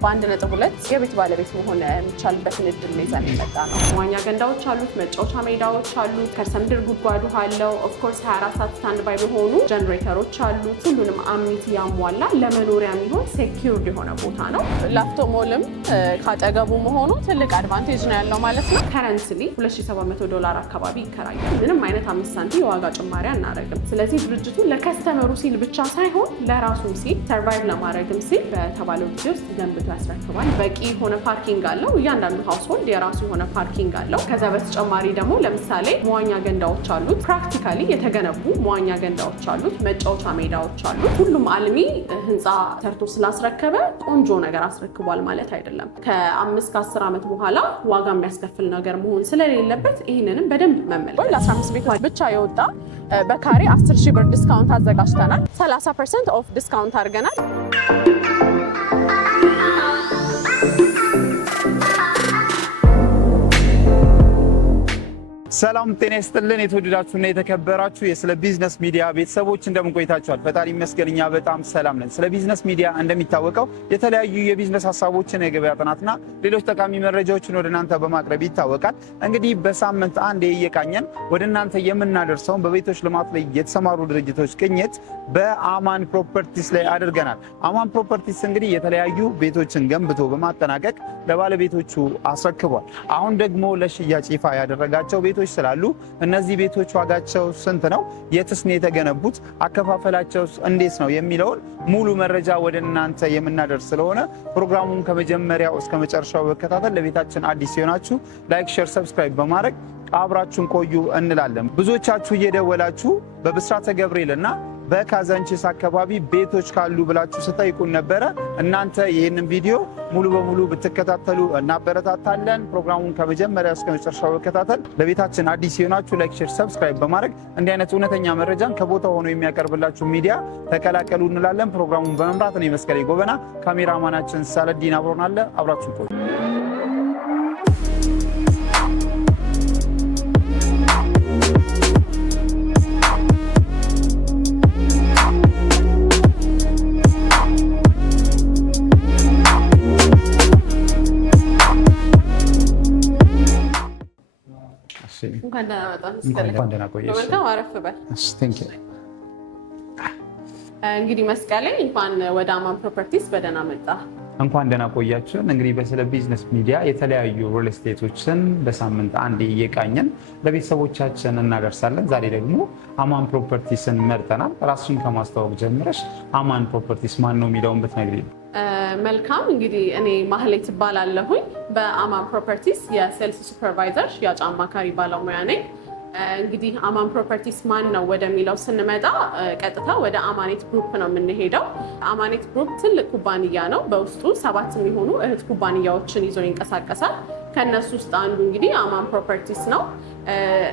በ1.2 የቤት ባለቤት መሆን የሚቻልበትን እድል ይዘን የመጣ ነው። መዋኛ ገንዳዎች አሉት፣ መጫወቻ ሜዳዎች አሉት፣ ከርሰ ምድር ጉድጓዱ አለው። ኦፍ ኮርስ 24 ሰዓት ስታንድ ባይ በሆኑ ጀነሬተሮች አሉት። ሁሉንም አሚኒቲ ያሟላ ለመኖሪያ የሚሆን ሴኪዩርድ የሆነ ቦታ ነው። ላፍቶ ሞልም ካጠገቡ መሆኑ ትልቅ አድቫንቴጅ ነው ያለው ማለት ነው። ከረንትሊ $2700 አካባቢ ይከራያል። ምንም አይነት 5 ሳንቲም የዋጋ ጭማሪ አናደርግም። ስለዚህ ድርጅቱ ለከስተመሩ ሲል ብቻ ሳይሆን ለራሱም ሲል ሰርቫይቭ ለማድረግም ሲል በተባለው ጊዜ ውስጥ ገንብቶ ያስረክባል። በቂ የሆነ ፓርኪንግ አለው። እያንዳንዱ ሃውስሆልድ የራሱ የሆነ ፓርኪንግ አለው። ከዛ በተጨማሪ ደግሞ ለምሳሌ መዋኛ ገንዳዎች አሉት። ፕራክቲካሊ የተገነቡ መዋኛ ገንዳዎች አሉት። መጫወቻ ሜዳዎች አሉት። ሁሉም አልሚ ህንፃ ሰርቶ ስላስረከበ ቆንጆ ነገር አስረክቧል ማለት አይደለም። ከ5 ከ10 ዓመት በኋላ ዋጋ የሚያስከፍል ነገር መሆን ስለሌለበት ይህንንም በደንብ መመልከት። ለ15 ቤቶች ብቻ የወጣ በካሬ 10,000 ብር ዲስካውንት አዘጋጅተናል። 30% ኦፍ ዲስካውንት አድርገናል። ሰላም ጤና ይስጥልን። የተወደዳችሁና የተከበራችሁ የስለ ቢዝነስ ሚዲያ ቤተሰቦች እንደምን ቆይታችኋል? ፈጣሪ ይመስገን እኛ በጣም ሰላም ነን። ስለ ቢዝነስ ሚዲያ እንደሚታወቀው የተለያዩ የቢዝነስ ሀሳቦችን፣ የገበያ ጥናትና ሌሎች ጠቃሚ መረጃዎችን ወደ እናንተ በማቅረብ ይታወቃል። እንግዲህ በሳምንት አንዴ እየቃኘን ወደ እናንተ የምናደርሰውን በቤቶች ልማት ላይ የተሰማሩ ድርጅቶች ቅኝት በአማን ፕሮፐርቲስ ላይ አድርገናል። አማን ፕሮፐርቲስ እንግዲህ የተለያዩ ቤቶችን ገንብቶ በማጠናቀቅ ለባለቤቶቹ አስረክቧል። አሁን ደግሞ ለሽያጭ ይፋ ያደረጋቸው ቤቶች ስላሉ እነዚህ ቤቶች ዋጋቸው ስንት ነው፣ የትስ ነው የተገነቡት፣ አከፋፈላቸው እንዴት ነው የሚለውን ሙሉ መረጃ ወደ እናንተ የምናደርስ ስለሆነ ፕሮግራሙን ከመጀመሪያው እስከ መጨረሻው በመከታተል ለቤታችን አዲስ ሲሆናችሁ ላይክ፣ ሼር፣ ሰብስክራይብ በማድረግ አብራችሁን ቆዩ እንላለን። ብዙዎቻችሁ እየደወላችሁ በብስራተ ገብርኤል እና በካዛንቺስ አካባቢ ቤቶች ካሉ ብላችሁ ስጠይቁን ነበረ። እናንተ ይህንን ቪዲዮ ሙሉ በሙሉ ብትከታተሉ እናበረታታለን። ፕሮግራሙን ከመጀመሪያ እስከ መጨረሻው በመከታተል ለቤታችን አዲስ ሲሆናችሁ ላይክ፣ ሼር፣ ሰብስክራይብ በማድረግ እንዲህ አይነት እውነተኛ መረጃን ከቦታ ሆኖ የሚያቀርብላችሁ ሚዲያ ተቀላቀሉ እንላለን። ፕሮግራሙን በመምራት እኔ መስቀሌ ጎበና፣ ካሜራማናችን ሳለዲን አብሮናል። አብራችሁ ቆዩ። እንግዲህ መስቀሌ እንኳን ወደ አማን ፕሮፐርቲስ በደህና መጣ። እንኳን ደህና ቆያችሁ። እንግዲህ በስለ ቢዝነስ ሚዲያ የተለያዩ ሪል ስቴቶችን በሳምንት አንዴ እየቃኘን ለቤተሰቦቻችን እናደርሳለን። ዛሬ ደግሞ አማን ፕሮፐርቲስን መርጠናል። ራስሽን ከማስተዋወቅ ጀምረሽ አማን ፕሮፐርቲስ ማን ነው የሚለውን ብትነግሪኝ። መልካም። እንግዲህ እኔ ማህሌት እባላለሁኝ። በአማን ፕሮፐርቲስ የሴልስ ሱፐርቫይዘር ሽያጭ አማካሪ ባለሙያ ነኝ። እንግዲህ አማን ፕሮፐርቲስ ማን ነው ወደሚለው ስንመጣ ቀጥታ ወደ አማኔት ግሩፕ ነው የምንሄደው። አማኔት ግሩፕ ትልቅ ኩባንያ ነው። በውስጡ 7 የሚሆኑ እህት ኩባንያዎችን ይዞ ይንቀሳቀሳል። ከነሱ ውስጥ አንዱ እንግዲህ አማን ፕሮፐርቲስ ነው።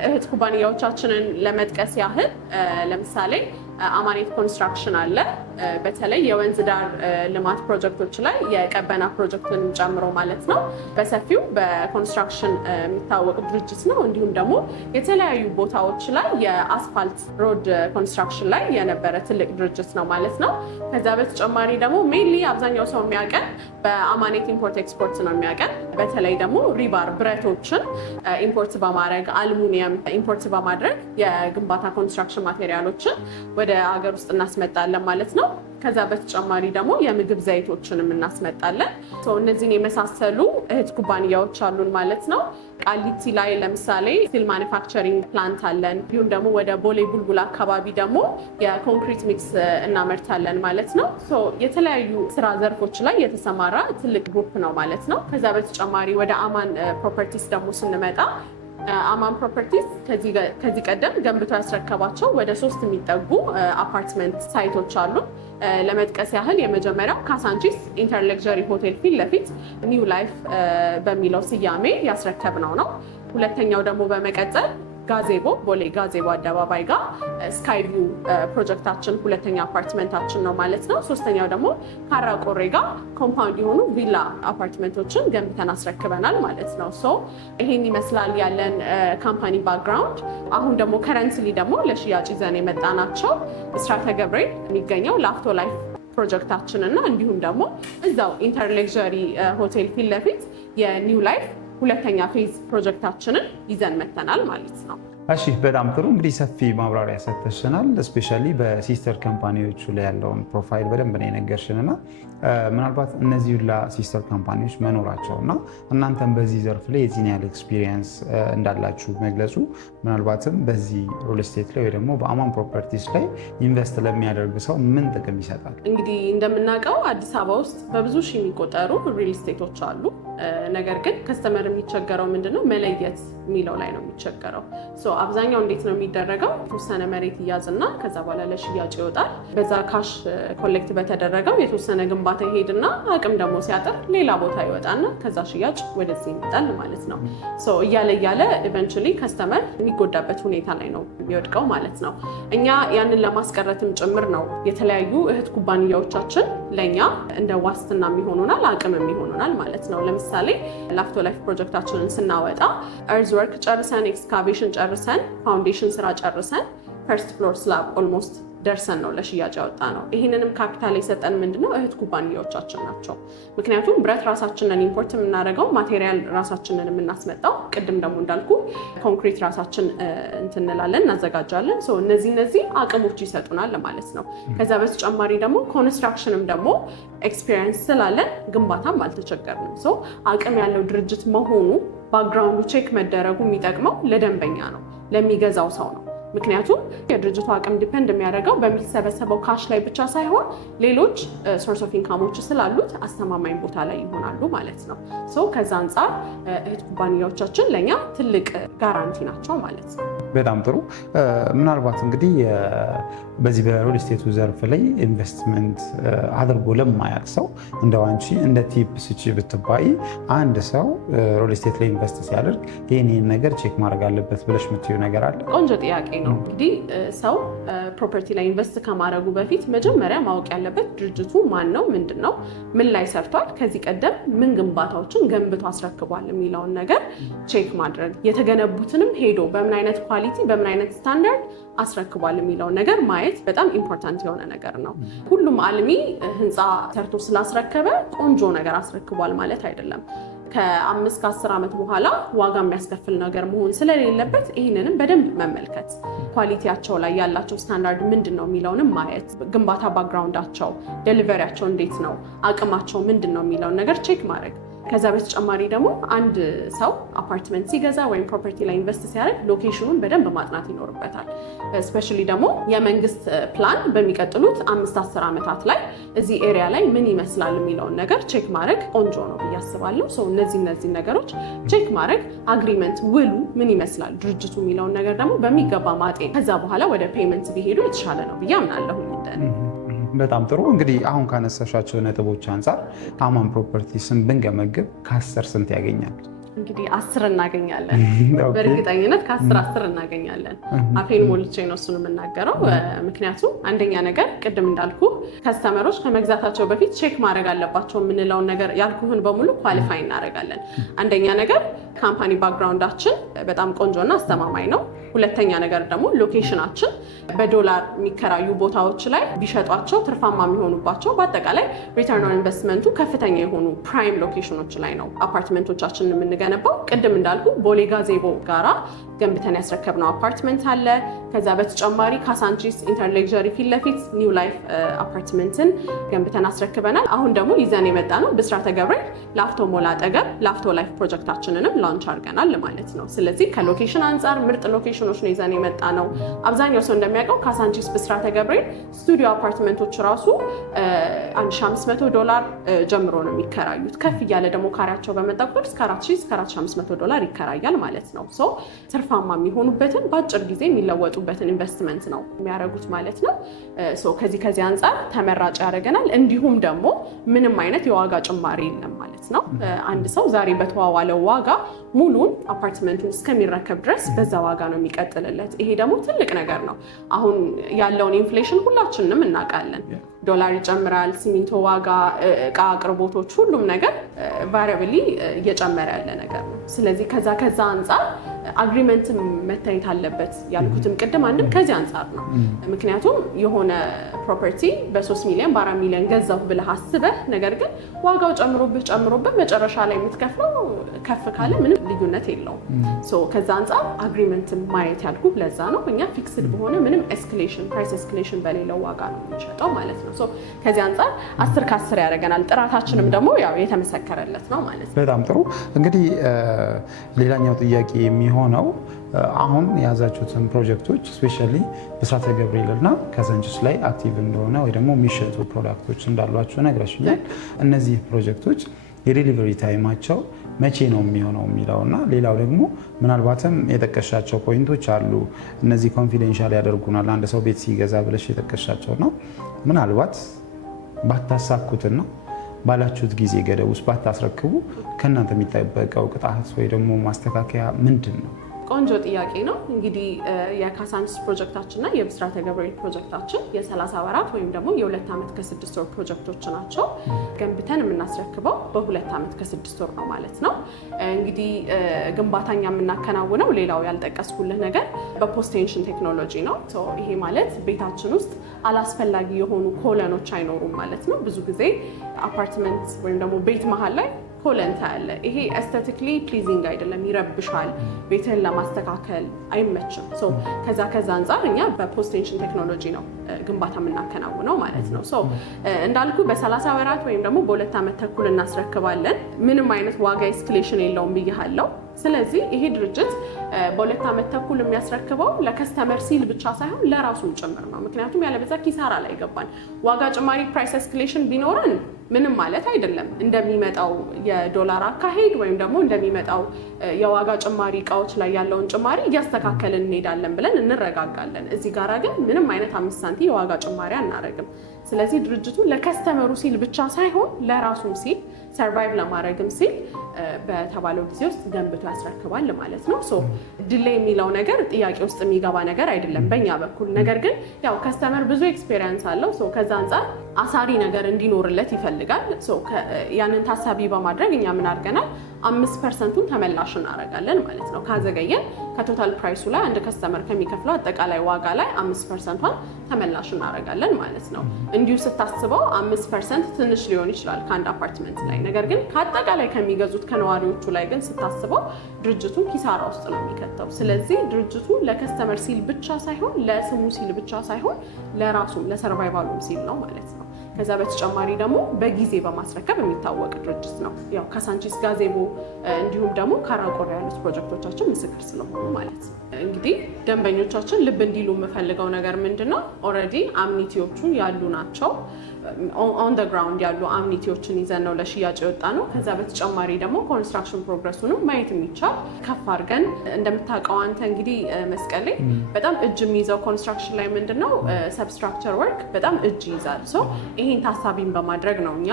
እህት ኩባንያዎቻችንን ለመጥቀስ ያህል ለምሳሌ አማኔት ኮንስትራክሽን አለ። በተለይ የወንዝ ዳር ልማት ፕሮጀክቶች ላይ የቀበና ፕሮጀክትን ጨምሮ ማለት ነው በሰፊው በኮንስትራክሽን የሚታወቅ ድርጅት ነው። እንዲሁም ደግሞ የተለያዩ ቦታዎች ላይ የአስፋልት ሮድ ኮንስትራክሽን ላይ የነበረ ትልቅ ድርጅት ነው ማለት ነው። ከዛ በተጨማሪ ደግሞ ሜንሊ አብዛኛው ሰው የሚያውቀን በአማኔት ኢምፖርት ኤክስፖርት ነው የሚያውቀን። በተለይ ደግሞ ሪባር ብረቶችን ኢምፖርት በማድረግ አልሙኒየም ኢምፖርት በማድረግ የግንባታ ኮንስትራክሽን ማቴሪያሎችን ወደ ሀገር ውስጥ እናስመጣለን ማለት ነው። ከዛ በተጨማሪ ደግሞ የምግብ ዘይቶችንም እናስመጣለን። እነዚህን የመሳሰሉ እህት ኩባንያዎች አሉን ማለት ነው። ቃሊቲ ላይ ለምሳሌ ስቲል ማኒፋክቸሪንግ ፕላንት አለን። እንዲሁም ደግሞ ወደ ቦሌ ቡልቡል አካባቢ ደግሞ የኮንክሪት ሚክስ እናመርታለን ማለት ነው። የተለያዩ ስራ ዘርፎች ላይ የተሰማራ ትልቅ ግሩፕ ነው ማለት ነው። ከዛ በተጨማሪ ወደ አማን ፕሮፐርቲስ ደግሞ ስንመጣ አማን ፕሮፐርቲስ ከዚህ ቀደም ገንብቶ ያስረከባቸው ወደ 3 የሚጠጉ አፓርትመንት ሳይቶች አሉ። ለመጥቀስ ያህል የመጀመሪያው ካሳንቺስ ኢንተርሌክዠሪ ሆቴል ፊት ለፊት ኒው ላይፍ በሚለው ስያሜ ያስረከብነው ነው። ሁለተኛው ደግሞ በመቀጠል ጋዜቦ ቦሌ ጋዜቦ አደባባይ ጋር ስካይ ቪው ፕሮጀክታችን ሁለተኛ አፓርትመንታችን ነው ማለት ነው። ሶስተኛው ደግሞ ካራ ቆሬ ጋር ኮምፓውንድ የሆኑ ቪላ አፓርትመንቶችን ገንብተን አስረክበናል ማለት ነው። ይሄን ይመስላል ያለን ካምፓኒ ባክግራውንድ። አሁን ደግሞ ከረንትሊ ደግሞ ለሽያጭ ይዘን የመጣናቸው ብስራተ ገብርኤል የሚገኘው ላፍቶ ላይፍ ፕሮጀክታችንና እንዲሁም ደግሞ እዛው ኢንተርሌክዠሪ ሆቴል ፊት ለፊት የኒው ላይፍ ሁለተኛ ፌዝ ፕሮጀክታችንን ይዘን መተናል ማለት ነው። እሺ በጣም ጥሩ እንግዲህ ሰፊ ማብራሪያ ሰጥተሽናል። ስፔሻሊ በሲስተር ካምፓኒዎቹ ላይ ያለውን ፕሮፋይል በደንብ ነው የነገርሽንና ምናልባት እነዚህ ሁላ ሲስተር ካምፓኒዎች መኖራቸውና እናንተም በዚህ ዘርፍ ላይ የዚህን ያህል ኤክስፒሪየንስ እንዳላችሁ መግለጹ ምናልባትም በዚህ ሪል ስቴት ላይ ወይ ደግሞ በአማን ፕሮፐርቲስ ላይ ኢንቨስት ለሚያደርግ ሰው ምን ጥቅም ይሰጣል? እንግዲህ እንደምናውቀው አዲስ አበባ ውስጥ በብዙ ሺህ የሚቆጠሩ ሪል ስቴቶች አሉ። ነገር ግን ከስተመር የሚቸገረው ምንድነው መለየት የሚለው ላይ ነው የሚቸገረው። አብዛኛው እንዴት ነው የሚደረገው? የተወሰነ መሬት ይያዝና ከዛ በኋላ ለሽያጭ ይወጣል። በዛ ካሽ ኮሌክት በተደረገው የተወሰነ ግንባታ ይሄድና አቅም ደግሞ ሲያጥር ሌላ ቦታ ይወጣና ከዛ ሽያጭ ወደዚህ ይመጣል ማለት ነው። እያለ እያለ ኢቨንቹሊ ከስተመር የሚጎዳበት ሁኔታ ላይ ነው የሚወድቀው ማለት ነው። እኛ ያንን ለማስቀረትም ጭምር ነው የተለያዩ እህት ኩባንያዎቻችን ለእኛ እንደ ዋስትና የሚሆኑናል፣ አቅም የሚሆኑናል ማለት ነው። ለምሳሌ ላፍቶ ላይፍ ፕሮጀክታችንን ስናወጣ እርዝ ወርክ ጨርሰን፣ ኤክስካቬሽን ጨርሰን፣ ፋውንዴሽን ስራ ጨርሰን ፈርስት ፍሎር ስላብ ኦልሞስት ደርሰን ነው ለሽያጭ ያወጣ ነው። ይህንንም ካፒታል የሰጠን ምንድነው እህት ኩባንያዎቻችን ናቸው። ምክንያቱም ብረት ራሳችንን ኢምፖርት የምናደርገው፣ ማቴሪያል ራሳችንን የምናስመጣው፣ ቅድም ደግሞ እንዳልኩ ኮንክሪት ራሳችን እንትንላለን እናዘጋጃለን። እነዚህ አቅሞች ይሰጡናል ማለት ነው። ከዛ በተጨማሪ ደግሞ ኮንስትራክሽንም ደግሞ ኤክስፒሪየንስ ስላለን ግንባታም አልተቸገርንም። አቅም ያለው ድርጅት መሆኑ ባክግራውንዱ ቼክ መደረጉ የሚጠቅመው ለደንበኛ ነው፣ ለሚገዛው ሰው ነው። ምክንያቱም የድርጅቱ አቅም ዲፔንድ የሚያደርገው በሚሰበሰበው ካሽ ላይ ብቻ ሳይሆን ሌሎች ሶርስ ኦፍ ኢንካሞች ስላሉት አስተማማኝ ቦታ ላይ ይሆናሉ ማለት ነው። ከዛ አንጻር እህት ኩባንያዎቻችን ለእኛ ትልቅ ጋራንቲ ናቸው ማለት ነው። በጣም ጥሩ። ምናልባት እንግዲህ በዚህ በሪል ስቴቱ ዘርፍ ላይ ኢንቨስትመንት አድርጎ ለማያውቅ ሰው እንደው አንቺ እንደ ቲፕ ስጪ ብትባይ አንድ ሰው ሪል ስቴት ላይ ኢንቨስት ሲያደርግ ይህን ነገር ቼክ ማድረግ አለበት ብለሽ የምትይው ነገር አለ? ቆንጆ ጥያቄ ነው። እንግዲህ ሰው ፕሮፐርቲ ላይ ኢንቨስት ከማድረጉ በፊት መጀመሪያ ማወቅ ያለበት ድርጅቱ ማን ነው፣ ምንድን ነው፣ ምን ላይ ሰርቷል፣ ከዚህ ቀደም ምን ግንባታዎችን ገንብቶ አስረክቧል የሚለውን ነገር ቼክ ማድረግ፣ የተገነቡትንም ሄዶ በምን አይነት ኳሊቲ በምን አይነት ስታንዳርድ አስረክቧል የሚለውን ነገር ማየት በጣም ኢምፖርታንት የሆነ ነገር ነው። ሁሉም አልሚ ህንፃ ሰርቶ ስላስረከበ ቆንጆ ነገር አስረክቧል ማለት አይደለም። ከ5 ከ10 ዓመት በኋላ ዋጋ የሚያስከፍል ነገር መሆን ስለሌለበት ይህንንም በደንብ መመልከት፣ ኳሊቲያቸው ላይ ያላቸው ስታንዳርድ ምንድን ነው የሚለውንም ማየት፣ ግንባታ ባክግራውንዳቸው፣ ዴሊቨሪያቸው እንዴት ነው፣ አቅማቸው ምንድን ነው የሚለውን ነገር ቼክ ማድረግ። ከዛ በተጨማሪ ደግሞ አንድ ሰው አፓርትመንት ሲገዛ ወይም ፕሮፐርቲ ላይ ኢንቨስት ሲያደርግ ሎኬሽኑን በደንብ ማጥናት ይኖርበታል። ስፔሻሊ ደግሞ የመንግስት ፕላን በሚቀጥሉት 5-10 ዓመታት ላይ እዚህ ኤሪያ ላይ ምን ይመስላል የሚለውን ነገር ቼክ ማድረግ ቆንጆ ነው ብዬ አስባለሁ። እነዚህ ነገሮች ቼክ ማድረግ፣ አግሪመንት ውሉ ምን ይመስላል ድርጅቱ የሚለውን ነገር ደግሞ በሚገባ ማጤን፣ ከዛ በኋላ ወደ ፔመንት ቢሄዱ የተሻለ ነው ብዬ አምናለሁ። በጣም ጥሩ። እንግዲህ አሁን ካነሳሻቸው ነጥቦች አንጻር አማን ፕሮፐርቲስን ብንገመግብ ከ10 ስንት ያገኛል? እንግዲህ 10 እናገኛለን። በእርግጠኝነት ከ10 እናገኛለን። አፌን ሞልቼ ነው እሱን የምናገረው። ምክንያቱም አንደኛ ነገር ቅድም እንዳልኩ ከስተመሮች ከመግዛታቸው በፊት ቼክ ማድረግ አለባቸው የምንለውን ነገር ያልኩህን በሙሉ ኳሊፋይ እናደርጋለን። አንደኛ ነገር ካምፓኒ ባክግራውንዳችን በጣም ቆንጆና አስተማማኝ ነው። ሁለተኛ ነገር ደግሞ ሎኬሽናችን በዶላር የሚከራዩ ቦታዎች ላይ ቢሸጧቸው ትርፋማ የሚሆኑባቸው፣ በአጠቃላይ ሪተርን ኦን ኢንቨስትመንቱ ከፍተኛ የሆኑ ፕራይም ሎኬሽኖች ላይ ነው አፓርትመንቶቻችንን የምንገነባው። ቅድም እንዳልኩ ቦሌ ጋዜቦ ጋራ ገንብተን ያስረከብነው አፓርትመንት አለ። ከዛ በተጨማሪ ካሳንቺስ ኢንተርሌክዠሪ ፊት ለፊት ኒው ላይፍ አፓርትመንትን ገንብተን አስረክበናል። አሁን ደግሞ ይዘን የመጣ ነው ብስራተ ገብርኤል ላፍቶ ሞል አጠገብ ላፍቶ ላይፍ ፕሮጀክታችንንም ላንች አድርገናል ማለት ነው። ስለዚህ ከሎኬሽን አንጻር ምርጥ ሎኬሽኖች ነው ይዘን የመጣ ነው። አብዛኛው ሰው እንደሚያውቀው ካሳንቺስ ብስራተ ገብርኤል ስቱዲዮ አፓርትመንቶች ራሱ $1500 ጀምሮ ነው የሚከራዩት። ከፍ እያለ ደግሞ ካሬያቸው በመጣ ቁጥር እስከ $4000-4500 ይከራያል ማለት ነው። ትርፋማ የሚሆኑበትን በአጭር ጊዜ የሚለወጡበትን ኢንቨስትመንት ነው የሚያደርጉት ማለት ነው። ከዚህ አንጻር ተመራጭ ያደርገናል። እንዲሁም ደግሞ ምንም አይነት የዋጋ ጭማሪ የለም ማለት ነው። አንድ ሰው ዛሬ በተዋዋለው ዋጋ ሙሉን አፓርትመንቱን እስከሚረከብ ድረስ በዛ ዋጋ ነው የሚቀጥልለት። ይሄ ደግሞ ትልቅ ነገር ነው። አሁን ያለውን ኢንፍሌሽን ሁላችንም እናውቃለን። ዶላር ይጨምራል፣ ሲሚንቶ ዋጋ፣ እቃ አቅርቦቶች፣ ሁሉም ነገር ቫሪያብሊ እየጨመረ ያለ ነገር ነው። ስለዚህ ከዛ አንጻር አግሪመንት መታየት አለበት ያልኩትም ቅድም አንድም ከዚህ አንፃር ነው። ምክንያቱም የሆነ ፕሮፐርቲ በ3 ሚሊዮን በ4 ሚሊዮን ገዛሁ ብለህ አስበህ ነገር ግን ዋጋው ጨምሮብህ መጨረሻ ላይ የምትከፍለው ከፍ ካለ ምንም ልዩነት የለውም። ከዛ አንፃር አግሪመንት ማየት ያልኩ ለዛ ነው። እኛ ፊክስድ በሆነ ምንም ፕራይስ ኤስካሌሽን በሌለው ዋጋ ነው የምንሸጠው ማለት ነው። ከዚህ አንፃር 10 ከ10 ያደርገናል። ጥራታችንም ደግሞ ያው የተመሰከረለት ነው ማለት ነው። በጣም ጥሩ። እንግዲህ ሌላኛው ጥያቄ የሚሆነው አሁን የያዛችሁትን ፕሮጀክቶች ስፔሻሊ ብስራተ ገብርኤል እና ካዛንቺስ ላይ አክቲቭ እንደሆነ ወይ ደግሞ የሚሸጡ ፕሮዳክቶች እንዳሏችሁ ነግረሽኛል። እነዚህ ፕሮጀክቶች የዴሊቨሪ ታይማቸው መቼ ነው የሚሆነው የሚለው እና ሌላው ደግሞ ምናልባትም የጠቀሻቸው ፖይንቶች አሉ። እነዚህ ኮንፊደንሻል ያደርጉናል አንድ ሰው ቤት ሲገዛ ብለሽ የጠቀሻቸው ነው። ምናልባት ባታሳኩትና ባላችሁት ጊዜ ገደብ ውስጥ ባታስረክቡ ከእናንተ የሚጠበቀው ቅጣት ወይ ደግሞ ማስተካከያ ምንድን ነው? ቆንጆ ጥያቄ ነው። እንግዲህ የካዛንቺስ ፕሮጀክታችንና የብስራተ ገብርኤል ፕሮጀክታችን የ30 ወራት ወይም ደግሞ የ2 ዓመት ከ6 ወር ፕሮጀክቶች ናቸው። ገንብተን የምናስረክበው በ2 ዓመት ከ6 ወር ነው ማለት ነው። እንግዲህ ግንባታኛ የምናከናውነው ሌላው ያልጠቀስኩልህ ነገር በፖስት ቴንሽን ቴክኖሎጂ ነው። ይሄ ማለት ቤታችን ውስጥ አላስፈላጊ የሆኑ ኮለኖች አይኖሩም ማለት ነው። ብዙ ጊዜ አፓርትመንት ወይም ደግሞ ቤት መሀል ላይ ኮለንታ ያለ ይሄ ኤስቴቲክሊ ፕሊዚንግ አይደለም፣ ይረብሻል፣ ቤትህን ለማስተካከል አይመችም። ከዛ አንፃር እኛ በፖስት ቴንሽን ቴክኖሎጂ ነው ግንባታ የምናከናውነው ማለት ነው። እንዳልኩ በ30 ወራት ወይም ደግሞ በ2 ዓመት ተኩል እናስረክባለን። ምንም አይነት ዋጋ ኤስካሌሽን የለውም ብያለሁ። ስለዚህ ይሄ ድርጅት በ2 ዓመት ተኩል የሚያስረክበው ለከስተመር ሲል ብቻ ሳይሆን ለራሱም ጭምር ነው። ምክንያቱም ያለበዛ ኪሳራ ላይ ገባን። ዋጋ ጭማሪ ፕራይስ ኤስካሌሽን ቢኖረን ምንም ማለት አይደለም። እንደሚመጣው የዶላር አካሄድ ወይም ደግሞ እንደሚመጣው የዋጋ ጭማሪ እቃዎች ላይ ያለውን ጭማሪ እያስተካከልን እንሄዳለን ብለን እንረጋጋለን። እዚህ ጋራ ግን ምንም አይነት 5 ሳንቲም የዋጋ ጭማሪ አናደርግም። ስለዚህ ድርጅቱ ለከስተመሩ ሲል ብቻ ሳይሆን ለራሱም ሲል ሰርቫይቭ ለማድረግም ሲል በተባለው ጊዜ ውስጥ ገንብቶ ያስረክባል ማለት ነው። ዲሌይ የሚለው ነገር ጥያቄ ውስጥ የሚገባ ነገር አይደለም በእኛ በኩል። ነገር ግን ያው ከስተመር ብዙ ኤክስፔሪየንስ አለው። ከዛ አንፃር አሳሪ ነገር እንዲኖርለት ይፈልጋል። ያንን ታሳቢ በማድረግ እኛ ምን አድርገናል? 5% ተመላሽ እናደርጋለን ማለት ነው። ካዘገየን ከቶታል ፕራይሱ ላይ አንድ ከስተመር ከሚከፍለው አጠቃላይ ዋጋ ላይ 5%ን ተመላሽ እናደርጋለን ማለት ነው። እንዲሁ ስታስበው 5% ትንሽ ሊሆን ይችላል ከአንድ አፓርትመንት ላይ። ነገር ግን ከአጠቃላይ ከሚገዙት ከነዋሪዎቹ ላይ ግን ስታስበው ድርጅቱ ኪሳራ ውስጥ ነው የሚከተው። ስለዚህ ድርጅቱ ለከስተመር ሲል ብቻ ሳይሆን ለስሙ ሲል ብቻ ሳይሆን ለራሱም ለሰርቫይቫሉም ሲል ነው ማለት ነው። ከዛ በተጨማሪ ደግሞ በጊዜ በማስረከብ የሚታወቅ ድርጅት ነው። ያው ካዛንቺስ፣ ጋዜቦ እንዲሁም ደግሞ ካራቆሬ ያሉት ፕሮጀክቶቻችን ምስክር ስለሆኑ ማለት ነው። እንግዲህ ደንበኞቻችን ልብ እንዲሉ የምፈልገው ነገር ምንድነው? ኦልሬዲ አምኒቲዎቹ ያሉ ናቸው። ኦን ደ ግራውንድ ያሉ አምኒቲዎችን ይዘን ነው ለሽያጭ የወጣ ነው። ከዛ በተጨማሪ ደግሞ ኮንስትራክሽን ፕሮግረሱንም ማየት የሚቻል ከፍ አድርገን እንደምታውቀው አንተ እንግዲህ መስቀሌ በጣም እጅ የሚይዘው ኮንስትራክሽን ላይ ምንድነው ሰብስትራክቸር ወርክ በጣም እጅ ይይዛል። ይሄን ታሳቢን በማድረግ ነው እኛ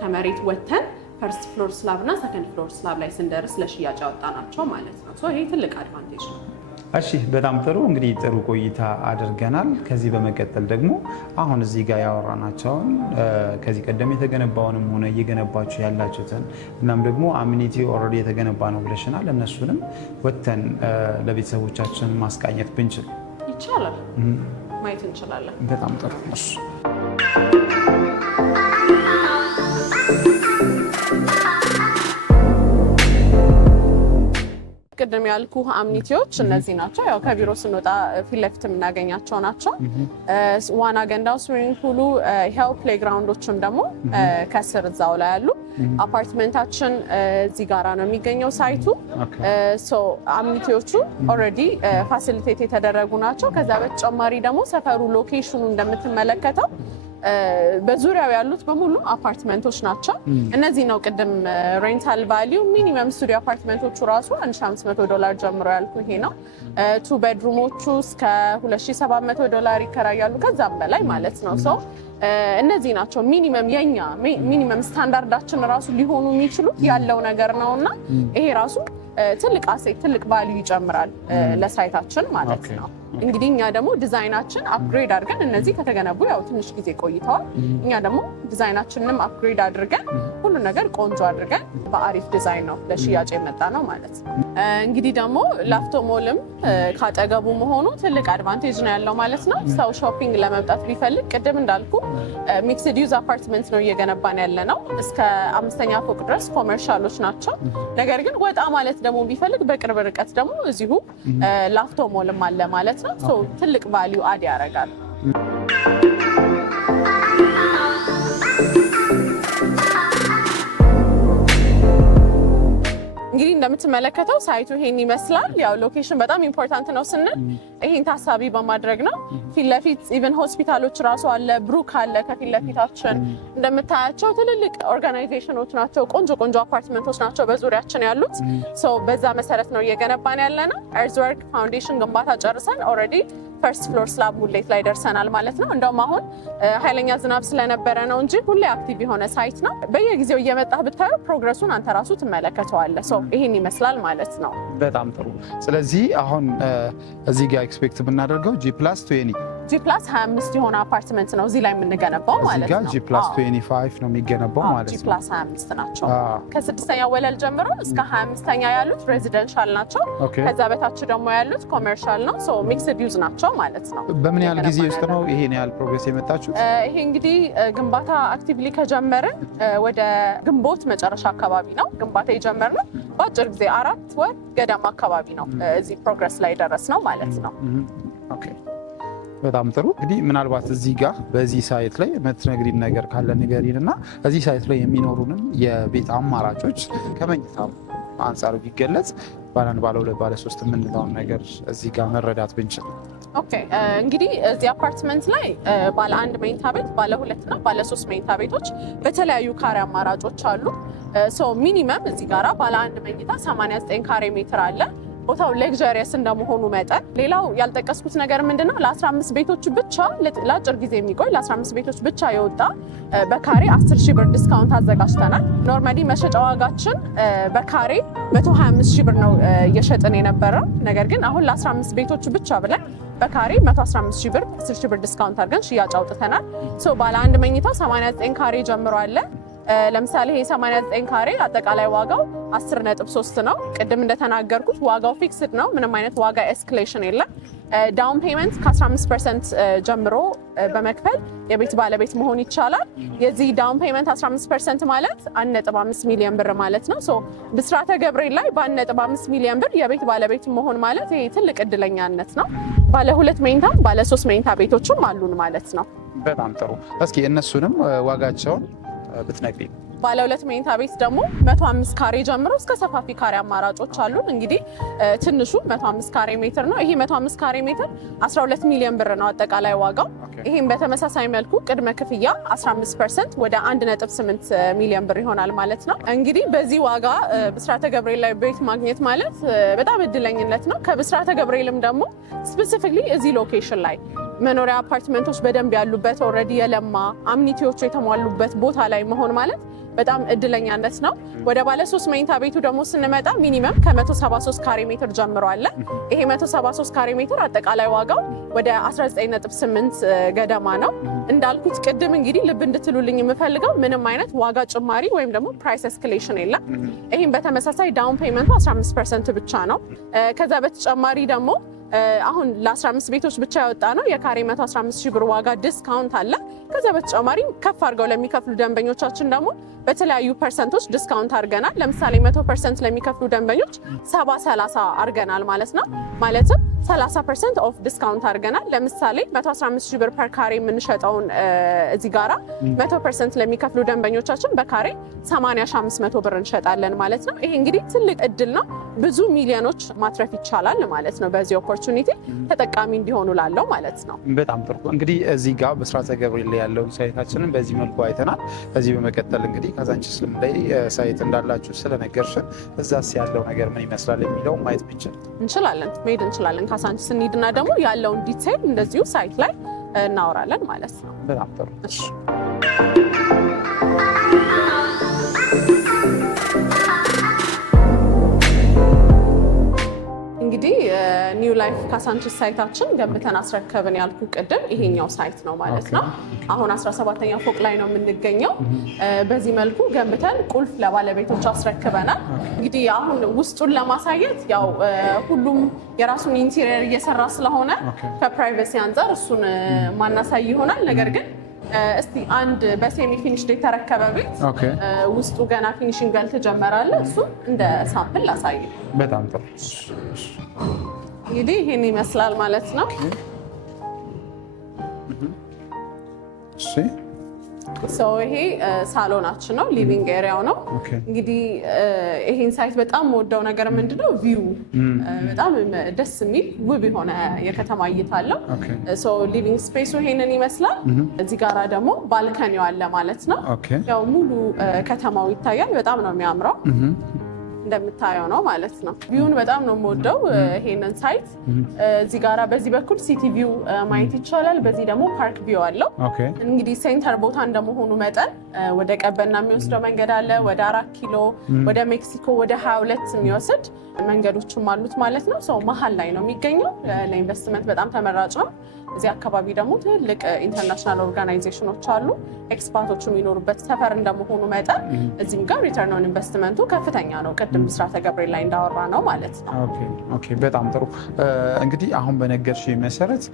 ከመሬት ወተን ፈርስት ፍሎር ስላብ እና ሰከንድ ፍሎር ስላብ ላይ ስንደርስ ለሽያጭ ያወጣናቸው ማለት ነው። ይሄ ትልቅ አድቫንቴጅ ነው። እሺ፣ በጣም ጥሩ። እንግዲህ ጥሩ ቆይታ አድርገናል። ከዚህ በመቀጠል ደግሞ አሁን እዚህ ጋር ያወራናቸውን ከዚህ ቀደም የተገነባውንም ሆነ እየገነባችሁ ያላችሁትን እናም ደግሞ አሚኒቲ ኦልሬዲ የተገነባ ነው ብለሽናል። እነሱንም ወተን ለቤተሰቦቻችን ማስቃኘት ብንችል ይቻላል፣ ማየት እንችላለን። በጣም ጥሩ። ቅድም ያልኩ አምኒቲዎች እነዚህ ናቸው። ያው ከቢሮ ስንወጣ ፊት ለፊት የምናገኛቸው ናቸው። ዋና ገንዳው፣ ስዊሚንግ ፑሉ፣ ሄል ፕሌይግራውንዶችም ደግሞ ከስር እዛው ላይ ያሉ። አፓርትመንታችን እዚህ ጋራ ነው የሚገኘው ሳይቱ። አምኒቲዎቹ ኦልሬዲ ፋሲሊቴት የተደረጉ ናቸው። ከዛ በተጨማሪ ደግሞ ሰፈሩ ሎኬሽኑ እንደምትመለከተው በዙሪያው ያሉት በሙሉ አፓርትመንቶች ናቸው። እነዚህ ነው ቅድም ሬንታል ቫሊዩ ሚኒመም ስቱዲዮ አፓርትመንቶቹ ራሱ $1,500 ጀምሮ ያልኩ ይሄ ነው። 2 ቤድሩሞቹ እስከ $2,700 ይከራያሉ፣ ከዛም በላይ ማለት ነው። እነዚህ ናቸው ሚኒመም የኛ ሚኒመም ስታንዳርዳችን ራሱ ሊሆኑ የሚችሉት ያለው ነገር ነውና ይሄ ራሱ ትልቅ አሴት ትልቅ ቫልዩ ይጨምራል ለሳይታችን ማለት ነው። እንግዲህ እኛ ደግሞ ዲዛይናችን አፕግሬድ አድርገን እነዚህ ከተገነቡ ያው ትንሽ ጊዜ ቆይተዋል። እኛ ደግሞ ዲዛይናችንንም አፕግሬድ አድርገን ሁሉ ነገር ቆንጆ አድርገን በአሪፍ ዲዛይን ነው ለሽያጭ የመጣ ነው ማለት ነው። እንግዲህ ደግሞ ላፍቶ ሞልም ካጠገቡ መሆኑ ትልቅ አድቫንቴጅ ነው ያለው ማለት ነው። ሰው ሾፒንግ ለመምጣት ቢፈልግ ቅድም እንዳልኩ ሚክስድ ዩዝ አፓርትመንት ነው እየገነባን ያለ ነው። እስከ 5ኛ ፎቅ ድረስ ኮመርሻሎች ናቸው። ነገር ግን ወጣ ማለት ደግሞ ቢፈልግ በቅርብ ርቀት ደግሞ እዚሁ ላፍቶ ሞልም አለ ማለት ነው። ሶ ትልቅ ቫልዩ አድ ያደርጋል። እንግዲህ እንደምትመለከተው ሳይቱ ይሄን ይመስላል። ያው ሎኬሽን በጣም ኢምፖርታንት ነው ስንል ይሄን ታሳቢ በማድረግ ነው። ፊት ለፊት ኢቨን ሆስፒታሎች ራሱ አለ፣ ብሩክ አለ ከፊት ለፊታችን። እንደምታያቸው ትልልቅ ኦርጋናይዜሽኖች ናቸው። ቆንጆ ቆንጆ አፓርትመንቶች ናቸው በዙሪያችን ያሉት። ሶ በዛ መሰረት ነው እየገነባን ያለ ነው። ኤርዝወርክ ፋውንዴሽን ግንባታ ጨርሰን ኦልሬዲ ፈርስት ፍሎር ስላብ ሙሌት ላይ ደርሰናል ማለት ነው። እንደውም አሁን ኃይለኛ ዝናብ ስለነበረ ነው እንጂ ሁሌ አክቲቭ የሆነ ሳይት ነው። በየጊዜው እየመጣህ ብታየው ፕሮግረሱን አንተ ራሱ ትመለከተዋለህ። ሶ ይሄን ይመስላል ማለት ነው። በጣም ጥሩ። ስለዚህ አሁን እዚህ ጋር ኤክስፔክት የምናደርገው G+20 G+25 የሆነ አፓርትመንት ነው እዚህ ላይ የምንገነባው ማለት ነው። እዚህ ጋር G+25 ነው የሚገነባው ማለት ነው። G+25 ናቸው። ከ6ኛው ወለል ጀምሮ እስከ 25ኛ ያሉት ሬዚደንሻል ናቸው። ከዛ በታች ደግሞ ያሉት ኮመርሻል ነው። ሶ ሚክስድ ዩዝ ናቸው ማለት ነው። በምን ያህል ጊዜ ውስጥ ነው ይሄን ያህል ፕሮግሬስ የመጣችሁት? ይሄ እንግዲህ ግንባታ አክቲቭሊ ከጀመርን ወደ ግንቦት መጨረሻ አካባቢ ነው ግንባታ የጀመርነው። በአጭር ጊዜ 4 ወር ገደማ አካባቢ ነው እዚህ ፕሮግረስ ላይ ደረስነው ማለት ነው። ኦኬ በጣም ጥሩ። እንግዲህ ምናልባት እዚህ ጋር በዚህ ሳይት ላይ የምትነግሪን ነገር ካለ ንገሪን እና እዚህ ሳይት ላይ የሚኖሩንም የቤት አማራጮች ከመኝታ አንጻር ቢገለጽ ባለ 1፣ ባለ 2፣ ባለ 3 የምንለውን ነገር እዚህ ጋር መረዳት ብንችል። ኦኬ እንግዲህ እዚህ አፓርትመንት ላይ ባለ 1 መኝታ ቤት፣ ባለ 2 እና ባለ 3 መኝታ ቤቶች በተለያዩ ካሬ አማራጮች አሉ። ሶ ሚኒመም እዚህ ጋራ ባለ 1 መኝታ 89 ካሬ ሜትር አለ። ቦታው ሌክዠሪየስ እንደመሆኑ መጠን ሌላው ያልጠቀስኩት ነገር ምንድነው ለ15 ቤቶች ብቻ ለአጭር ጊዜ የሚቆይ ለ15 ቤቶች ብቻ የወጣ በካሬ 10,000 ብር ዲስካውንት አዘጋጅተናል። ኖርማሊ መሸጫ ዋጋችን በካሬ 125,000 ብር ነው እየሸጥን የነበረው። ነገር ግን አሁን ለ15 ቤቶች ብቻ ብለን በካሬ 115,000 ብር 10,000 ብር ዲስካውንት አድርገን ሽያጭ አውጥተናል። ሶ ባለ 1 መኝታ 89 ካሬ ጀምሮ አለ። ለምሳሌ ይሄ 89 ካሬ አጠቃላይ ዋጋው 10.3 ነው። ቅድም እንደተናገርኩት ዋጋው ፊክስድ ነው። ምንም አይነት ዋጋ ኤስካሌሽን የለም። ዳውን ፔመንት ከ15% ጀምሮ በመክፈል የቤት ባለቤት መሆን ይቻላል። የዚህ ዳውን ፔመንት 15% ማለት 1.5 ሚሊዮን ብር ማለት ነው። ሶ ብስራተ ገብርኤል ላይ በ1.5 ሚሊዮን ብር የቤት ባለቤት መሆን ማለት ይሄ ትልቅ እድለኛነት ነው። ባለ 2 መኝታ፣ ባለ 3 መኝታ ቤቶችም አሉን ማለት ነው። በጣም ጥሩ። እስኪ እነሱንም ዋጋቸውን ብትነግሪኝ። ባለ 2 መኝታ ቤት ደግሞ 105 ካሬ ጀምሮ እስከ ሰፋፊ ካሬ አማራጮች አሉን። እንግዲህ ትንሹ 105 ካሬ ሜትር ነው። ይሄ 105 ካሬ ሜትር 12 ሚሊዮን ብር ነው አጠቃላይ ዋጋው። ይሄም በተመሳሳይ መልኩ ቅድመ ክፍያ 15% ወደ 1.8 ሚሊዮን ብር ይሆናል ማለት ነው። እንግዲህ በዚህ ዋጋ ብስራተ ገብርኤል ላይ ቤት ማግኘት ማለት በጣም እድለኝነት ነው። ከብስራተ ገብርኤልም ደግሞ ስፔሲፊክሊ እዚህ ሎኬሽን ላይ መኖሪያ አፓርትመንቶች በደንብ ያሉበት ኦልሬዲ የለማ አምኒቲዎቹ የተሟሉበት ቦታ ላይ መሆን ማለት በጣም እድለኛነት ነው። ወደ ባለ 3 መኝታ ቤቱ ደግሞ ስንመጣ ሚኒመም ከ173 ካሬ ሜትር ጀምሮ አለ። ይሄ 173 ካሬ ሜትር አጠቃላይ ዋጋው ወደ 19.8 ገደማ ነው። እንዳልኩት ቅድም እንግዲህ ልብ እንድትሉልኝ የምፈልገው ምንም አይነት ዋጋ ጭማሪ ወይም ደግሞ ፕራይስ ኤስካሌሽን የለም። ይህም በተመሳሳይ ዳውን ፔመንቱ 15% ብቻ ነው። ከዛ በተጨማሪ ደግሞ አሁን ለ15 ቤቶች ብቻ ያወጣ ነው የካሬ 115,000 ብር ዋጋ ዲስካውንት አለ። ከዛ በተጨማሪ ከፍ አድርገው ለሚከፍሉ ደንበኞቻችን ደግሞ በተለያዩ ፐርሰንቶች ዲስካውንት አድርገናል። ለምሳሌ 100% ለሚከፍሉ ደንበኞች 70-30 አድርገናል ማለት ነው። ማለትም 30% ኦፍ ዲስካውንት አድርገናል። ለምሳሌ 115,000 ብር ፐር ካሬ የምንሸጠውን እዚህ ጋራ 100% ለሚከፍሉ ደንበኞቻችን በካሬ 80,500 ብር እንሸጣለን ማለት ነው። ይሄ እንግዲህ ትልቅ እድል ነው። ብዙ ሚሊዮኖች ማትረፍ ይቻላል ማለት ነው። በዚህ ኦፖርቹኒቲ ተጠቃሚ እንዲሆኑ ላለው ማለት ነው። በጣም ጥሩ። እንግዲህ እዚህ ጋር ብስራተ ገብርኤል ላይ ያለውን ሳይታችንን በዚህ መልኩ አይተናል። ከዚህ በመቀጠል እንግዲህ ካዛንቺስም ላይ ሳይት እንዳላችሁ ስለነገርሽን እዛስ ያለው ነገር ምን ይመስላል የሚለው ማየት ብቻ እንችላለን፣ መሄድ እንችላለን። ካዛንቺስ እንሂድና ደግሞ ያለውን ዲቴይል እንደዚሁ ሳይት ላይ እናወራለን ማለት ነው። በጣም ጥሩ። እሺ እንግዲህ ኒው ላይፍ ካሳንቺስ ሳይታችን ገንብተን አስረከብን ያልኩ ቅድም ይሄኛው ሳይት ነው ማለት ነው። አሁን 17ኛ ፎቅ ላይ ነው የምንገኘው። በዚህ መልኩ ገንብተን ቁልፍ ለባለቤቶች አስረክበናል። እንግዲህ አሁን ውስጡን ለማሳየት ያው ሁሉም የራሱን ኢንቴሪየር እየሰራ ስለሆነ ከፕራይቬሲ አንፃር እሱን ማናሳይ ይሆናል። ነገር ግን እስቲ አንድ በሴሚ ፊኒሽድ የተረከበ ቤት ውስጡ ገና ፊኒሽንግ ያልተጀመራለ እሱ እንደ ሳምፕል ላሳይ። በጣም ጥሩ። እንግዲህ ይሄን ይመስላል ማለት ነው። እሺ ይሄ ሳሎናችን ነው፣ ሊቪንግ ኤሪያው ነው። እንግዲህ ይሄን ሳይት በጣም ወደው ነገር ምንድነው ቪው በጣም ደስ የሚል ውብ የሆነ የከተማ እይታ አለው። ሊቪንግ ስፔሱ ይሄንን ይመስላል። እዚህ ጋራ ደግሞ ባልከኒው አለ ማለት ነው። ያው ሙሉ ከተማው ይታያል። በጣም ነው የሚያምረው እንደምታየው ነው ማለት ነው። ቪውን በጣም ነው የምወደው ይሄንን ሳይት። እዚህ ጋራ በዚህ በኩል ሲቲ ቪው ማየት ይቻላል። በዚህ ደግሞ ፓርክ ቪው አለው። እንግዲህ ሴንተር ቦታ እንደመሆኑ መጠን ወደ ቀበና የሚወስደው መንገድ አለ፣ ወደ 4 ኪሎ፣ ወደ ሜክሲኮ፣ ወደ 22 የሚወስድ መንገዶችም አሉት ማለት ነው። መሀል ላይ ነው የሚገኘው። ለኢንቨስትመንት በጣም ተመራጭ ነው። እዚህ አካባቢ ደግሞ ትልቅ ኢንተርናሽናል ኦርጋናይዜሽኖች አሉ፣ ኤክስፓቶች የሚኖሩበት ሰፈር እንደመሆኑ መጠን እዚህም ጋር ሪተርን ኦን ኢንቨስትመንቱ ከፍተኛ ነው። ቅድም ብስራተ ገብርኤል ላይ እንዳወራ ነው ማለት ነው። ኦኬ በጣም ጥሩ። እንግዲህ አሁን በነገርሽኝ መሰረት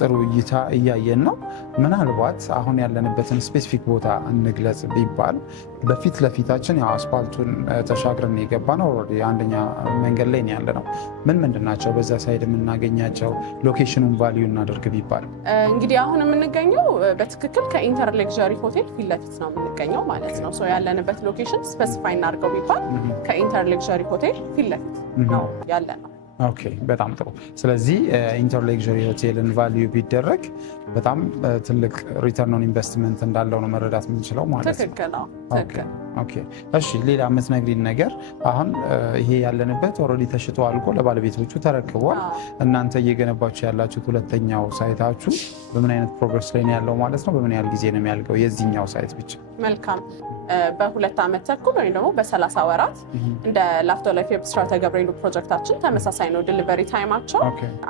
ጥሩ እይታ እያየን ነው። ምናልባት አሁን ያለንበትን ስፔሲፊክ ቦታ እንግለጽ ቢባል በፊት ለፊታችን ያው አስፓልቱን ተሻግረን የገባ ነው። ኦልሬዲ አንደኛ መንገድ ላይ ያለ ነው። ምንድን ናቸው በዛ ሳይድ የምናገኛቸው? ሎኬሽኑን ቫልዩ እናደርግ ቢባል እንግዲህ አሁን የምንገኘው በትክክል ከኢንተር ሌክዠሪ ሆቴል ፊት ለፊት ነው የምንገኘው ማለት ነው። ያለንበት ሎኬሽን ስፔሲፋይ እናድርገው ቢባል ከኢንተር ሌክዠሪ ሆቴል ፊት ለፊት ነው ያለ ነው። ኦኬ በጣም ጥሩ። ስለዚህ ኢንተር ሌክዠሪ ሆቴልን ቫልዩ ቢደረግ በጣም ትልቅ ሪተርን ኦን ኢንቨስትመንት እንዳለው ነው መረዳት የምንችለው ማለት ነው። ትክክል ነው። ኦኬ እሺ፣ ሌላ የምትነግሪን ነገር አሁን ይሄ ያለንበት ኦልሬዲ ተሽጦ አልቆ ለባለቤቶቹ ተረክቧል። እናንተ እየገነባችሁ ያላችሁት ሁለተኛው ሳይታችሁ በምን አይነት ፕሮግረስ ላይ ነው ያለው ማለት ነው? በምን ያህል ጊዜ ነው የሚያልቀው የዚህኛው ሳይት ብቻ? መልካም በ2 ዓመት ተኩል ወይም ደግሞ በ30 ወራት እንደ ላፍቶ ላይፍ የብስራተ ገብርኤሉ ፕሮጀክታችን ተመሳሳይ ነው። ዲሊቨሪ ታይማቸው፣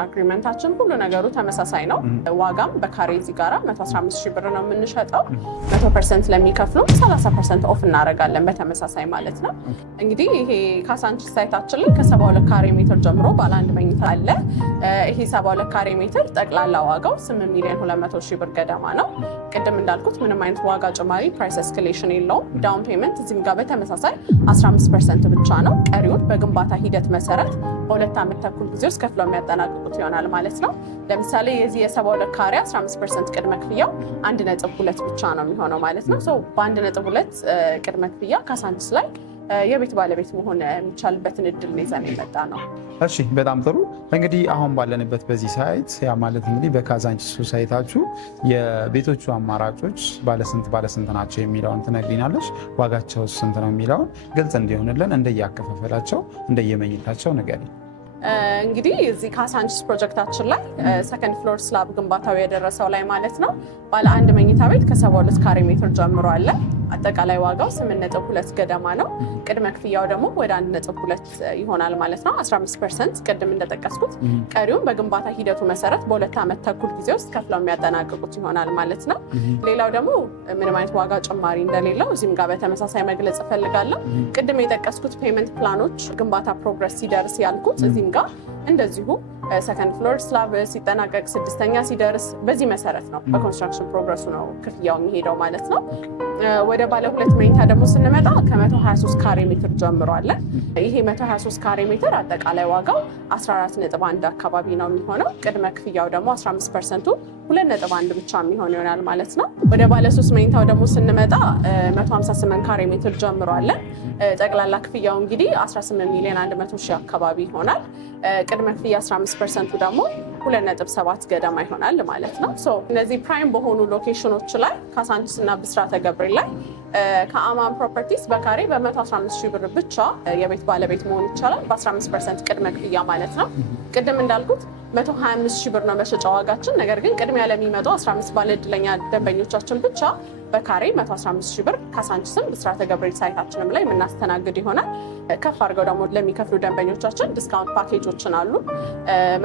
አግሪመንታችን፣ ሁሉ ነገሩ ተመሳሳይ ነው። ዋጋም በካሬ እዚህ ጋራ 115,000 ብር ነው የምንሸጠው። 100% ለሚከፍሉ 30% ኦፍ እናደርጋለን በተመሳሳይ ማለት ነው። እንግዲህ ይሄ ካሳንቺስ ሳይታችን ላይ ከ72 ካሬ ሜትር ጀምሮ ባለ 1 መኝታ አለ። ይሄ 72 ካሬ ሜትር ጠቅላላ ዋጋው 8,200,000 ብር ገደማ ነው። ቅድም እንዳልኩት ምንም አይነት ዋጋ ጭማሪ ፕራይስ ኤስካሌሽን የለውም። ዳውን ፔመንት እዚህም ጋር በተመሳሳይ 15% ብቻ ነው። ቀሪውን በግንባታ ሂደት መሰረት በ2 ዓመት ተኩል ጊዜ ውስጥ ከፍለው የሚያጠናቅቁት ይሆናል ማለት ነው። ለምሳሌ የዚህ የ72 ካሬ 15% ቅድመ ክፍያው 1.2 ብቻ ነው የሚሆነው ማለት ነው። በ1.2 ቅድመ ክፍያ ካሳንቺስ ላይ የቤት ባለቤት መሆን የሚቻልበትን እድል ይዘን የመጣ ነው። እሺ በጣም ጥሩ። እንግዲህ አሁን ባለንበት በዚህ ሳይት ያ ማለት እንግዲህ በካዛንቺስ ሳይታችሁ የቤቶቹ አማራጮች ባለስንት ናቸው የሚለውን ትነግሪናለሽ? ዋጋቸው ስንት ነው የሚለውን ግልጽ እንዲሆንልን እንደየአከፋፈላቸው እንደየመኝታቸው ንገሪ። እንግዲህ እዚህ ካሳንቺስ ፕሮጀክታችን ላይ ሰከንድ ፍሎር ስላብ ግንባታው የደረሰው ላይ ማለት ነው ባለ 1 መኝታ ቤት ከ72 ካሬ ሜትር ጀምሮ አለ። አጠቃላይ ዋጋው 8.2 ገደማ ነው። ቅድመ ክፍያው ደግሞ ወደ 1.2 ይሆናል ማለት ነው። 15% ቅድም እንደጠቀስኩት፣ ቀሪውን በግንባታ ሂደቱ መሰረት በ2 ዓመት ተኩል ጊዜ ውስጥ ከፍለው የሚያጠናቅቁት ይሆናል ማለት ነው። ሌላው ደግሞ ምንም አይነት ዋጋ ጭማሪ እንደሌለው እዚህም ጋር በተመሳሳይ መግለጽ እፈልጋለሁ። ቅድም የጠቀስኩት ፔመንት ፕላኖች ግንባታ ፕሮግረስ ሲደርስ ያልኩት እዚህም ጋር እንደዚሁ ሰከንድ ፍሎር ስላብ ሲጠናቀቅ 6ኛ ሲደርስ በዚህ መሰረት ነው በኮንስትራክሽን ፕሮግረሱ ነው ክፍያው የሚሄደው ማለት ነው። ወደ ባለ 2 መኝታ ደግሞ ስንመጣ ከ123 ካሬ ሜትር ጀምሮ አለ። ይሄ 123 ካሬ ሜትር አጠቃላይ ዋጋው 14.1 አካባቢ ነው የሚሆነው። ቅድመ ክፍያው ደግሞ 15%ቱ 2.1 ብቻ የሚሆን ይሆናል ማለት ነው። ወደ ባለ 3 መኝታው ደግሞ ስንመጣ 158 ካሬ ሜትር ጀምሮ አለ። ጠቅላላ ክፍያው እንግዲህ 18,100,000 አካባቢ ይሆናል። ቅድመ ክፍያ 15%ቱ ደግሞ 2.7 ገደማ ይሆናል ማለት ነው። እነዚህ ፕራይም በሆኑ ሎኬሽኖች ላይ ካሳንቺስ እና ብስራተ ገብርኤል ላይ ከአማን ፕሮፐርቲስ በካሬ በ115,000 ብር ብቻ የቤት ባለቤት መሆን ይቻላል። በ15% ቅድመ ክፍያ ማለት ነው። ቅድም እንዳልኩት 125,000 ብር ነው መሸጫ ዋጋችን። ነገር ግን ቅድሚያ ለሚመጡ 15 ባለ ዕድለኛ ደንበኞቻችን ብቻ በካሬ 115,000 ብር ካሳንቺስም ብስራተ ገብርኤል ሳይታችንም ላይ የምናስተናግድ ይሆናል። ከፍ አድርገው ደግሞ ለሚከፍሉ ደንበኞቻችን ዲስካውንት ፓኬጆችን አሉ።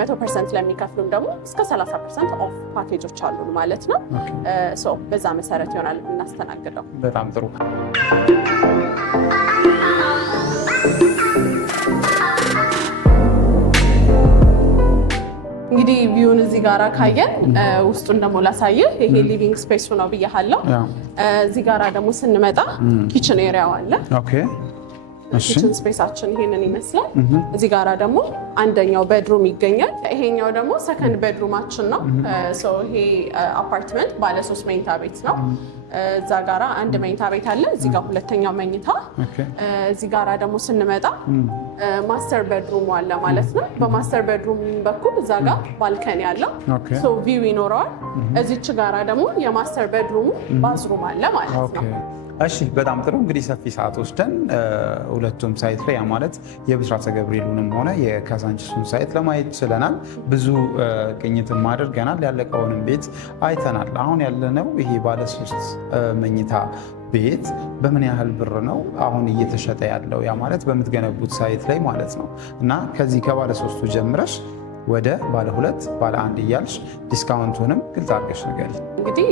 100% ለሚከፍሉም ደግሞ እስከ 30% ኦፍ ፓኬጆች አሉ ማለት ነው። በዛ መሰረት ይሆናል የምናስተናግደው። በጣም ጥሩ። እንግዲህ ቪውን እዚህ ጋራ ካየን ውስጡን ደግሞ ላሳየህ። ይሄ ሊቪንግ ስፔሱ ነው ብያለሁ። እዚህ ጋራ ደግሞ ስንመጣ ኪችን ኤሪያው አለ። ኦኬ ኪችን ስፔሳችን ይሄንን ይመስላል። እዚህ ጋራ ደግሞ አንደኛው ቤድሩም ይገኛል። ይሄኛው ደግሞ ሰከንድ ቤድሩማችን ነው። ይሄ አፓርትመንት ባለ 3 መኝታ ቤት ነው። እዛ ጋራ አንድ መኝታ ቤት አለ። እዚህ ጋር ሁለተኛው መኝታ። እዚህ ጋራ ደግሞ ስንመጣ ማስተር ቤድሩም አለ ማለት ነው። በማስተር ቤድሩም በኩል እዛ ጋር ባልከኒ አለው። ቪው ይኖረዋል። እዚች ጋራ ደግሞ የማስተር ቤድሩሙ ባዝሩም አለ ማለት ነው። እሺ በጣም ጥሩ። እንግዲህ ሰፊ ሰዓት ወስደን ሁለቱም ሳይት ላይ ማለት የብስራተ ገብርኤሉንም ሆነ የካሳንቺሱን ሳይት ለማየት ችለናል። ብዙ ቅኝትም አድርገናል። ያለቀውንም ቤት አይተናል። አሁን ያለነው ይሄ ባለ 3 መኝታ ቤት በምን ያህል ብር ነው አሁን እየተሸጠ ያለው? ያ ማለት በምትገነቡት ሳይት ላይ ማለት ነው። እና ከዚህ ከባለ 3ቱ ጀምረሽ ወደ ባለ 2 ባለ 1 እያልሽ ዲስካውንቱንም ግልጽ አድርገሽ ንገሪ። እንግዲህ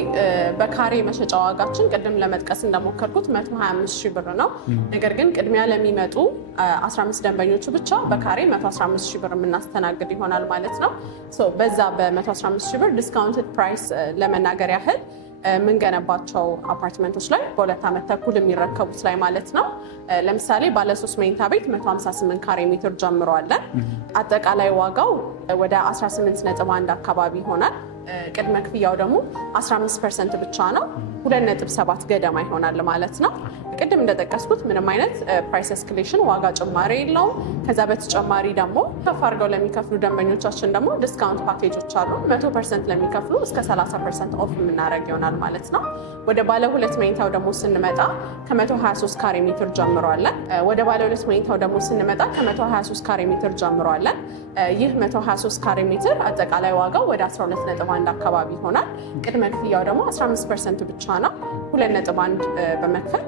በካሬ መሸጫ ዋጋችን ቅድም ለመጥቀስ እንደሞከርኩት 125,000 ብር ነው። ነገር ግን ቅድሚያ ለሚመጡ 15 ደንበኞቹ ብቻ በካሬ 115,000 ብር የምናስተናግድ ይሆናል ማለት ነው። በዛ በ115,000 ብር ዲስካውንትድ ፕራይስ ለመናገር ያህል የምንገነባቸው አፓርትመንቶች ላይ በ2 ዓመት ተኩል የሚረከቡት ላይ ማለት ነው። ለምሳሌ ባለ 3 መኝታ ቤት 158 ካሬ ሜትር ጀምረዋለን። አጠቃላይ ዋጋው ወደ 18.1 አካባቢ ይሆናል። ቅድመ ክፍያው ደግሞ 15% ብቻ ነው። 2.7 ገደማ ይሆናል ማለት ነው። ቅድም እንደጠቀስኩት ምንም አይነት ፕራይስ ኤስካሌሽን ዋጋ ጭማሪ የለውም። ከዛ በተጨማሪ ደግሞ ከፍ አድርገው ለሚከፍሉ ደንበኞቻችን ደግሞ ዲስካውንት ፓኬጆች አሉ። 100% ለሚከፍሉ እስከ 30% ኦፍ የምናደርግ ይሆናል ማለት ነው። ወደ ባለ 2 መኝታው ደግሞ ስንመጣ ከ123 ካሬ ሜትር ጀምሯለን። ወደ ባለ 2 መኝታው ደግሞ ስንመጣ ከ123 ካሬ ሜትር ጀምሯለን። ይህ 123 ካሬ ሜትር አጠቃላይ ዋጋው ወደ 12.1 አካባቢ ይሆናል። ቅድመ ክፍያው ደግሞ 15% ብቻ ነው። 2.1 በመክፈል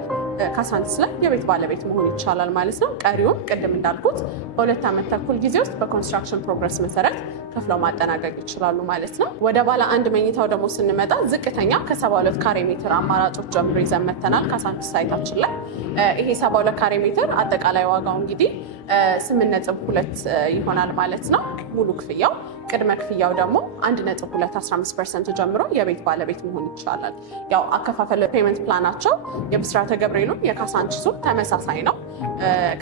ካሳንቺስ ላይ የቤት ባለቤት መሆን ይቻላል ማለት ነው። ቀሪውን ቅድም እንዳልኩት በ2 ዓመት ተኩል ጊዜ ውስጥ በኮንስትራክሽን ፕሮግረስ መሰረት ከፍለው ማጠናቀቅ ይችላሉ ማለት ነው። ወደ ባለ 1 መኝታው ደግሞ ስንመጣ ዝቅተኛ ከ72 ካሬ ሜትር አማራጮች ጀምሮ ይዘን መተናል ካሳንቺስ ሳይታችን ላይ። ይሄ 72 ካሬ ሜትር አጠቃላይ ዋጋው እንግዲህ 8.2 ይሆናል ማለት ነው ሙሉ ክፍያው። ቅድመ ክፍያው ደግሞ 1.2 15% ጀምሮ የቤት ባለቤት መሆን ይቻላል። ያው አከፋፈል ፔመንት ፕላናቸው የብስራተ ገብርኤሉን የካሳንቺሱ ተመሳሳይ ነው።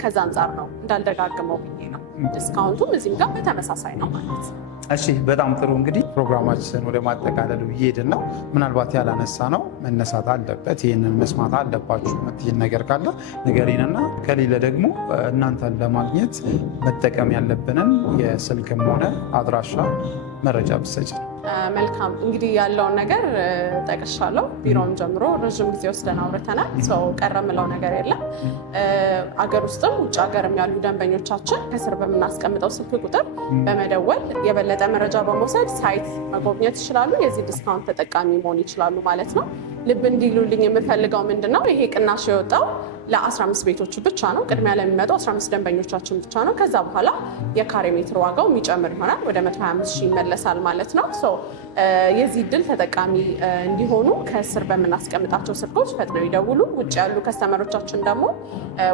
ከዛ አንጻር ነው እንዳልደጋግመው ብዬ ነው። ዲስካውንቱም እዚህም ጋር በተመሳሳይ ነው ማለት ነው። እሺ በጣም ጥሩ። እንግዲህ ፕሮግራማችን ወደ ማጠቃለሉ እየሄድን ነው። ምናልባት ያላነሳ ነው መነሳት አለበት፣ ይህንን መስማት አለባችሁ የምትይን ነገር ካለ ንገሪንና ከሌለ ደግሞ እናንተን ለማግኘት መጠቀም ያለብንን የስልክም ሆነ አድራሻ መረጃ ብትሰጪ። መልካም እንግዲህ ያለውን ነገር ጠቅሻለሁ። ቢሮም ጀምሮ ረዥም ጊዜ ወስደን አውርተናል። ሰው ቀረ ምለው ነገር የለም። አገር ውስጥም ውጭ ሀገርም ያሉ ደንበኞቻችን ከስር በምናስቀምጠው ስልክ ቁጥር በመደወል የበለጠ መረጃ በመውሰድ ሳይት መጎብኘት ይችላሉ። የዚህ ዲስካውንት ተጠቃሚ መሆን ይችላሉ ማለት ነው። ልብ እንዲሉልኝ የምፈልገው ምንድን ነው፣ ይሄ ቅናሽ የወጣው ለ15 ቤቶች ብቻ ነው። ቅድሚያ ለሚመጡ 15 ደንበኞቻችን ብቻ ነው። ከዛ በኋላ የካሬ ሜትር ዋጋው የሚጨምር ይሆናል፣ ወደ 125,000 ይመለሳል ማለት ነው። የዚህ እድል ተጠቃሚ እንዲሆኑ ከስር በምናስቀምጣቸው ስልኮች ፈጥነው ይደውሉ። ውጭ ያሉ ከስተመሮቻችን ደግሞ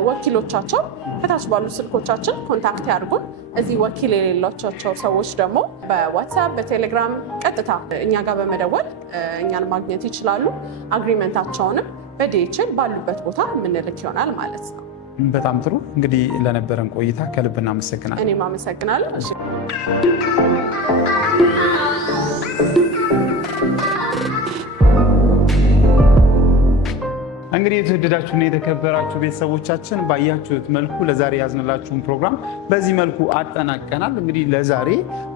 ወኪሎቻቸው ከታች ባሉ ስልኮቻችን ኮንታክት ያድርጉን። እዚህ ወኪል የሌላቸው ሰዎች ደግሞ በዋትሳፕ በቴሌግራም ቀጥታ እኛ ጋር በመደወል እኛን ማግኘት ይችላሉ። አግሪመንታቸውንም በዲኤችኤል ባሉበት ቦታ የምንልክ ይሆናል ማለት ነው። በጣም ጥሩ። እንግዲህ ለነበረን ቆይታ ከልብ እናመሰግናለን። እኔም አመሰግናለሁ። እንግዲህ የተወደዳችሁና የተከበራችሁ ቤተሰቦቻችን ባያችሁት መልኩ ለዛሬ ያዝንላችሁን ፕሮግራም በዚህ መልኩ አጠናቀናል። እንግዲህ ለዛሬ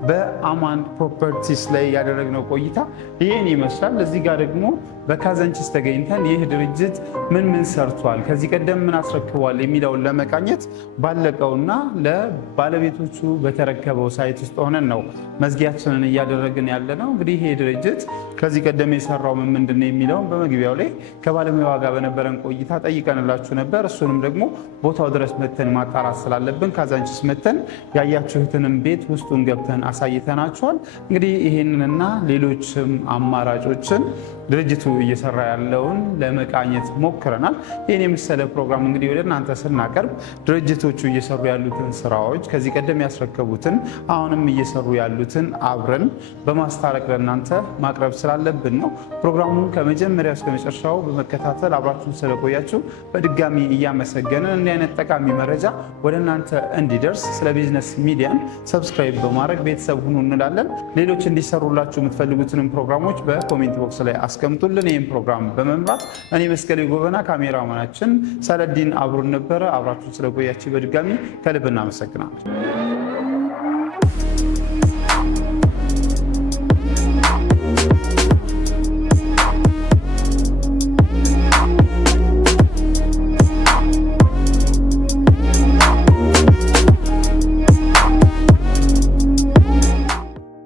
በአማን ፕሮፐርቲስ ላይ ያደረግነው ቆይታ ይህን ይመስላል። እዚህ ጋር ደግሞ በካዛንቺስ ተገኝተን ይህ ድርጅት ምን ሰርቷል፣ ከዚህ ቀደም ምን አስረክቧል የሚለውን ለመቃኘት ባለቀውና ለባለቤቶቹ በተረከበው ሳይት ውስጥ ሆነን ነው መዝጊያችንን እያደረግን ያለ ነው። እንግዲህ ይህ ድርጅት ከዚህ ቀደም የሰራው ምንድን ነው የሚለውን በመግቢያው ላይ ከባለሙያዋ ጋር በነበረን ቆይታ ጠይቀንላችሁ ነበር። እሱንም ደግሞ ቦታው ድረስ መተን ማጣራት ስላለብን ካዛንቺስ መተን ያያችሁትንም ቤት ውስጡን ገብተን አሳይተናችኋል። እንግዲህ ይህንንና ሌሎችም አማራጮችን ድርጅቱ እየሰራ ያለውን ለመቃኘት ሞክረናል። ይህን የመሰለ ፕሮግራም እንግዲህ ወደ እናንተ ስናቀርብ ድርጅቶቹ እየሰሩ ያሉትን ስራዎች ከዚህ ቀደም ያስረከቡትን አሁንም እየሰሩ ያሉትን አብረን በማስታረቅ ለእናንተ ማቅረብ ስላለብን ነው። ፕሮግራሙን ከመጀመሪያ እስከ መጨረሻው በመከታተል አብራችሁን ስለቆያችሁ በድጋሚ እያመሰገንን እንዲህ አይነት ጠቃሚ መረጃ ወደ እናንተ እንዲደርስ ስለ ቢዝነስ ሚዲያን ሰብስክራይብ በማድረግ ቤተሰብ ሁኑ እንላለን። ሌሎች እንዲሰሩላችሁ የምትፈልጉትንም ፕሮግራሞች በኮሜንት ቦክስ ላይ አስቀምጡልን። ይህን ፕሮግራም በመምራት እኔ መስቀሌ ጎበና፣ ካሜራማናችን ሰለዲን አብሮን ነበረ። አብራችሁን ስለቆያችሁ በድጋሚ ከልብ እናመሰግናለን።